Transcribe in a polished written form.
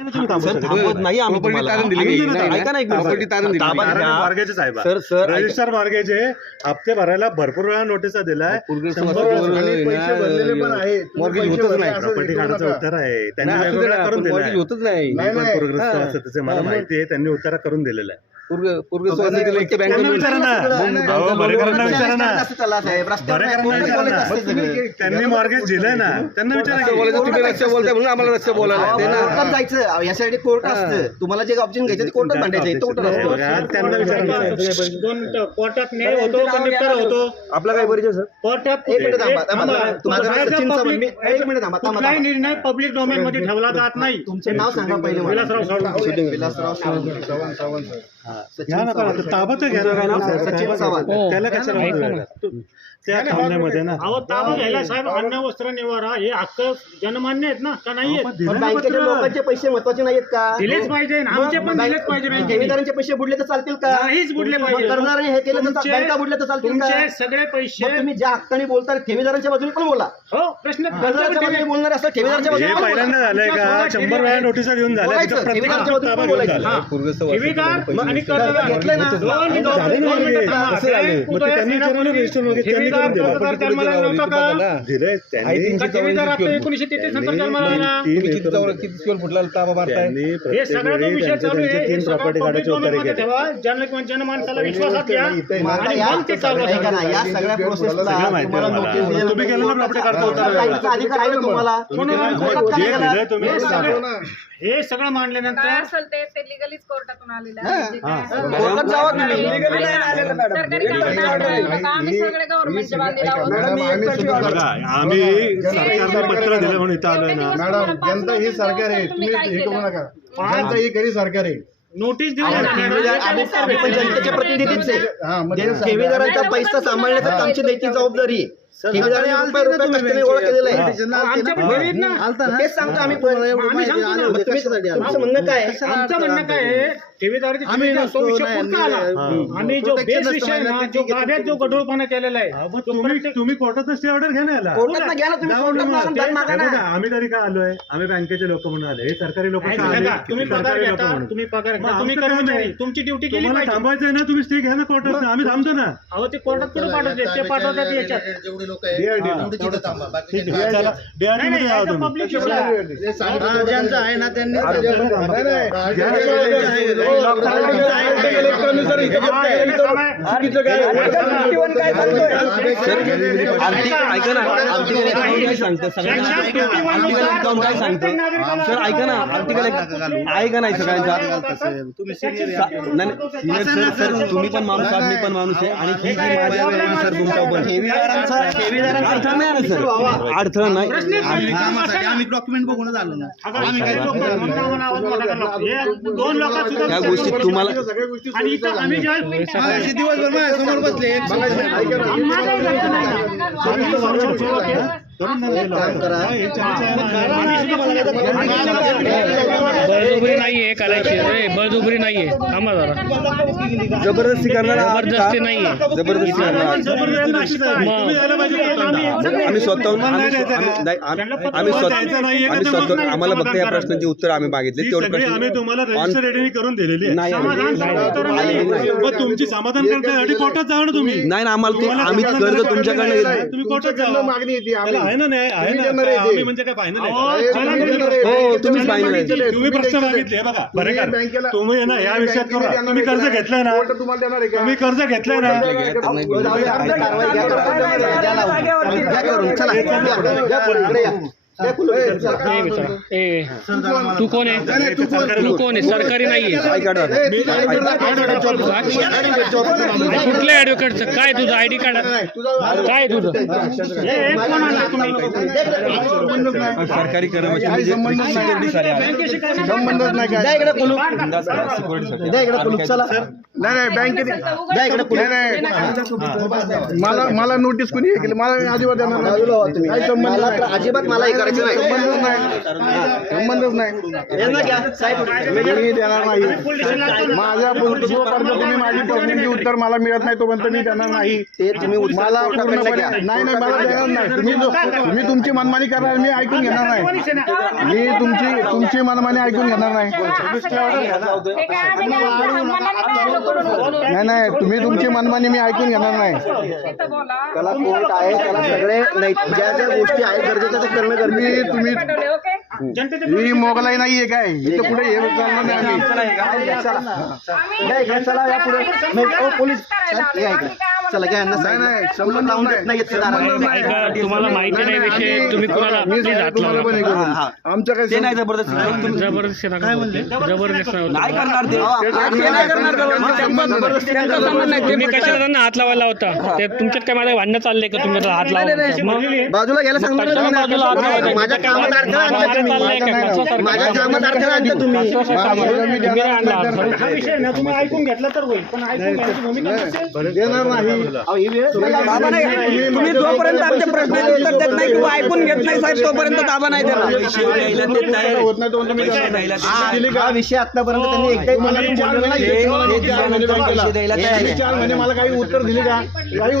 नाही आम्ही तुम्हाला ऐका ना एक मिनिट सर रजिस्टर मॉर्गेज आहे, हप्ते भरायला भरपूर वेळा नोटिसा दिलाय. प्रॉपर्टी कार्डाचं उत्तर आहे त्यांनी वेगवेगळा करून दिलाय. होतच नाही पूरग्रस्त असं त्याचं मला माहिती आहे, त्यांनी उत्तर करून दिलेलं आहे. त्यांनी मॉर्गेज दिलंय ना, त्यांना म्हणून आम्हाला रस्ते बोलायला जायचं यासाठी कोर्ट असतं. तुम्हाला जे ऑप्शन घ्यायचं ते कोर्टात मांडायचं. त्यांना विचारा कोर्टात न्याय होतो का निकाल होतो. आपला काय परिचय सर? कोर्टात एक मिनिट थांबा. कुठलाही निर्णय पब्लिक डोमेन मध्ये ठेवला जात नाही. तुमचे नाव सांगा पहिले. विलासराव सावंत. ताबत घ्या त्याला कशाला त्या थांबण्यामध्ये ना. अहो ताबा घ्यायला साहेब अन्न वस्त्र निवारा हे हक्क जनमान्य आहेत ना का नाही? बँकेच्या लोकांचे पैसे महत्वाचे नाहीत का? दिलेच पाहिजे, आमचे पण दिलेच पाहिजे. ठेवीदारांचे पैसे बुडले तर चालतील का? नाहीच बुडले पाहिजे. करणारे हे केलं तर बँका बुडले तर चालतील का? तुमचे सगळे पैसे तुम्ही ज्या हक्काने बोलता ठेवीदारांच्या बाजूने पण बोला. हो प्रश्न कर्जदाराच्या बाजूने बोलणार असं ठेवीदाराच्या बाजूने पण बोला. पहिल्यांदा झालंय का 100 वेळा नोटिसा देऊन झाल्या, ठेवीदाराच्या बाजूने पण बोलायचं. ठेवीदार आणि कर्जदार घेतले ना जन्माला नव्हता का? ठेवीदार आता 1933 नंतर जन्माला आला. हे सगळा जो विषय चालू आहे हे सगळं पब्लिक डोमेनमध्ये ठेवा. जनमानसाला विश्वासात घ्या आणि मग ते चालू ऐका ना, या सगळ्या प्रोसेसला तुम्हाला नोटीस अधिकार आहे ना तुम्हाला. हे सगळं मांडल्यानंतर काय असेल ते लिगलीच कोर्टातून आलेलं आहे. कोर्टात जावा तुम्ही. सरकारी कामं आम्ही सगळे गव्हर्नमेंटच्या बांधील आहोत. आम्ही सरकारला पत्र दिलं म्हणून इथं आलोय ना. मॅडम जनता ही सरकार आहे, तुम्ही हे करू नका. जनता ही खरी सरकार आहे. नोटीस देऊ आम्ही पण जनतेचे प्रतिनिधीच आहे. ठेवीदारांचा पैसा सांभाळण्याचं आमची नैतिक जबाबदारी आहे. ठेवीदारांनी रुपये कष्टाने गोळा केलेला आहे. तेच सांगतो आम्ही. तुमचं म्हणणं काय? आमचं म्हणणं काय आहे? ठेवीदाराची तो विषय पुढचा आला आणि जो बेस विषय आहे ना, जो गाड्यात जो गढूळपणा केलेला आहे तुम्ही कोर्टात स्टे ऑर्डर घ्या ना याला. कोर्टात घ्या ना तुम्ही. कोर्टात जाऊन मागा ना. आम्ही तरी का आलोय? आम्ही बँकेचे लोक म्हणून आले. हे सरकारी लोक तुम्ही पगार घेता, तुम्ही पगार घेता, तुम्ही कर्मचारी, तुमची ड्युटी केली पाहिजे. थांबायचंय ना, तुम्ही स्टे घ्या ना कोर्टात. आम्ही थांबतो ना. अहो ते कोर्टात कुठे पाठवते? ते पाठवतात याच्यात. पब्लिक ज्यांचं आहे ना त्यांनी सर ऐका ना, आर्टिकल आहे का नाही सगळ्यांचा? सर तुम्ही पण माणूस आहात, मी पण माणूस आहे आणि ही सर तुमच्या पण ठेवीदारांचा नाही ना सर, अडथळा नाही. आम्ही डॉक्युमेंट बघूनच आलो ना. दोन लोकात सुद्धा त्या गोष्टी तुम्हाला आणि इथं आम्ही दिवसभर माझ्या समोर बसले. बळजबरी नाहीये करायची, बळजबरी नाहीये. थांबा जरा. जबरदस्ती करणारा जबरदस्ती नाहीये. जबरदस्ती आम्ही स्वतःहून आम्हाला फक्त या प्रश्नांची उत्तर आम्ही मागितले तेवढे आम्ही तुम्हाला रजिस्टर रेडी करून दिलेली आहे. नाही. तुमची समाधान करण्यासाठी कोर्टात जाऊ ना तुम्ही. नाही ना, आम्हाला आम्ही कर्ज तुमच्याकडे तुम्ही कोर्टात जावा. मागणी येते आहे ना, नाही आहे ना. आम्ही म्हणजे काय फायनल आहे? हो तुम्हीच फायनल आहे. तुम्ही प्रश्न मागितले बघा. बरं का तुम्ही ना या विषयात करा. तुम्ही कर्ज घेतलंय ना, तुम्ही कर्ज घेतलंय ना. तू कोण आहे? तू कोण आहे? सरकारी नाहीये. कुठल्या ऍडव्होकेटचं काय तुझं आयडी कार्ड काय तुझं? सरकारी कर्मचारी मला नोटीस कोणी हे केली? मला अजिबात अजिबात मला हे करायचं नाही. संबंधच नाही. यांना घ्या साहेब. मी देणार नाही. माझ्या पूर्वपर्यंत तुम्ही माझी प्रश्नांची उत्तर मला मिळत नाही तोपर्यंत मी देणार नाही. ते तुम्ही मला पूर्णपणे नाही मला देणार नाही. तुम्ही तुमची मनमानी करणार, मी ऐकून घेणार नाही. मी तुमची मनमानी ऐकून घेणार नाही. नाही तुम्ही तुमची मनमानी मी ऐकून घेणार नाही. त्याला कोर्ट आहे, त्याला सगळे ज्या ज्या गोष्टी आहेत गरजेचं ते करणं गरजेचं. तुम्ही ही मोगलाई नाहीये काय इथं पुढे हे चालणार नाही आम्ही. चला या पुढे पोलीस साहेब, या इकडे. चला घ्या यांना नाही सांगा. संबंध लावून नाही. देत नाहीत ते दारात. ऐका, तुम्हाला माहिती नाही विषय, तुम्ही कोणाला मी हात तुम्हाला पण हे लावला. करू. आमचं काय ते नाही जबरदस्ती जबरदस्ती नका बोलू. जबरदस्ती नका नाही बोलू. करणार ते. ते नाही करणार त्यांचा संबंध नाही. तुम्ही कशाला त्यांना हात लावायला होता? ते तुमच्यात काय माझं भांडणं चाललंय का तुम्ही त्याला हात लावा? मग बाजूला घ्यायला सांगणार कशाला तुम्ही. बाजूला हात लावायचा? माझ्या कामात अडथळा आणता तुम्ही. माझ्या कामात अडथळा आणता तुम्ही. तुम्ही नाही आणला हा अडथळा. विषय ना तुम्ही ऐकून घेतला तर होईल, पण ऐकून घ्यायची भूमिका नसेल. देणार नाही. अहो, ही वेळ ताबा नाही. तुम्ही जोपर्यंत आमच्या प्रश्नाचे उत्तर देत नाही किंवा ऐकून घेत नाही साहेब तोपर्यंत ताबा नाही देणार. होत नाही तोपर्यंत मी देणार नाही. हा विषय आतापर्यंत त्यांनी एकदाही मला बोललेला नाही. हे 4 महिने बँकेला. 4 महिने मला काही उत्तर दिले का? काही